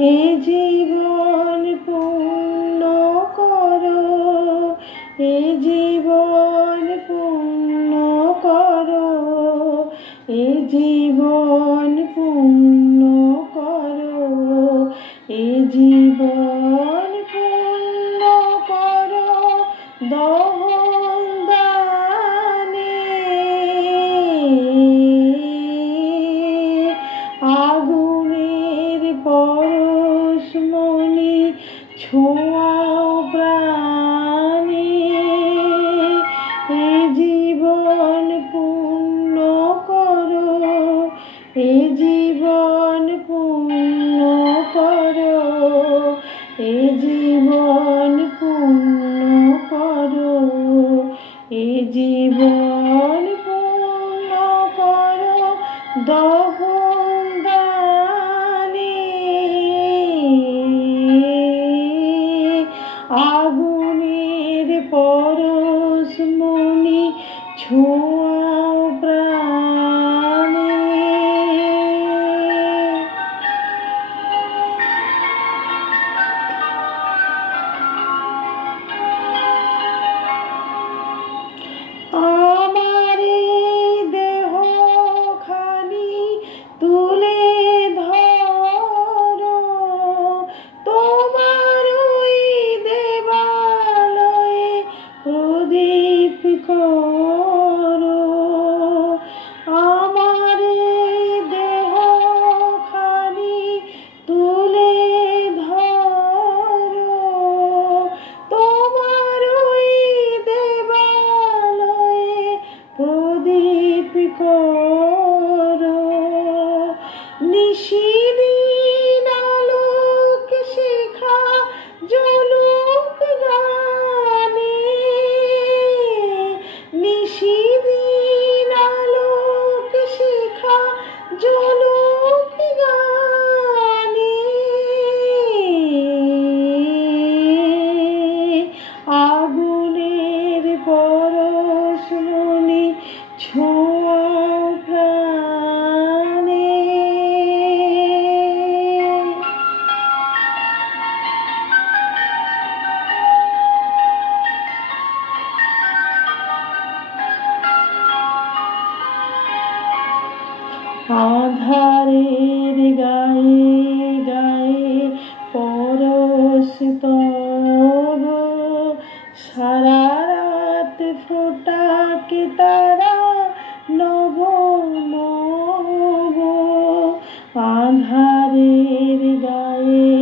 এ জীবন পূর্ণ করো, এ জীবন পূর্ণ করো, এ জীবন পূর্ণ করো, এ জীবন পূর্ণ করো দহন দানে। আগুনের পরশমণি ছোঁয়াও প্রাণে, এ জীবন পূর্ণ করো, এ জীবন পূর্ণ করো, এ জীবন পূর্ণ করো, এ জীবন পূর্ণ করো দহন দানে। আগুনের পরশমণি ছোঁয়াও প্রাণে। আমার এই দেহখানি তুলে ধরো, তোমার ওই দেবালয়ে প্রদীপ করো। আমার এই দেহখানি তুলে ধরো, তোমার ওই দেবালয়ে প্রদীপ করো। নিশিদিন আলোক শিখা জ্বলুক গানে, নিশিদিন আলোক শিখা জ্বলুক গানে। আগুনের পরশমণি ছোঁয়াও প্রাণে। আধারের গায়ে গায়ে পরশ তব, সারা রাত ফোটাকে তারা নব নব। আধারের গায়ে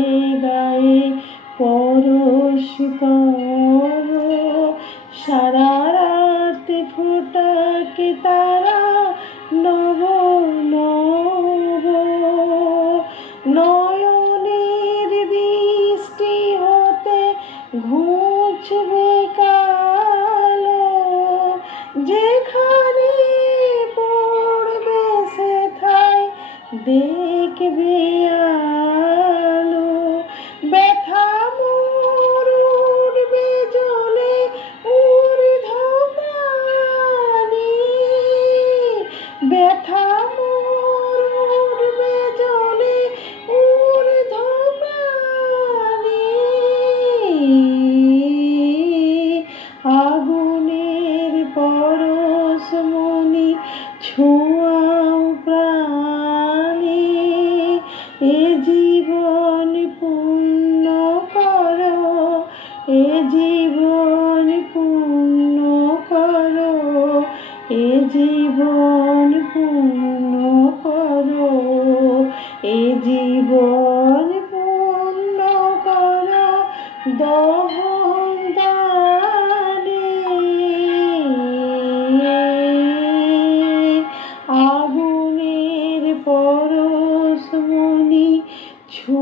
গায়ে পরশ তব, সারা রাত ফোটাকে তারা নব নব। নয়নের দৃষ্টি হতে ঘুচবে কালো, যেখানে পড়বে সেথায় দেখবে আলো। ব্যথা মোর উঠবে জ্বলে ঊর্ধ্বপ্রাণে, ব্যথা মোর উঠবে জ্বলে ঊর্ধ্বপ্রাণে। আগুনের পরশমণি ছোঁয়াও প্রাণে, এ জীবন পূর্ণ করো, এ জীবন পূর্ণ করো, এ জীবন পূর্ণ করো, এ জীবন পূর্ণ করো দহন দানে। আগুনের পরশমণি ছো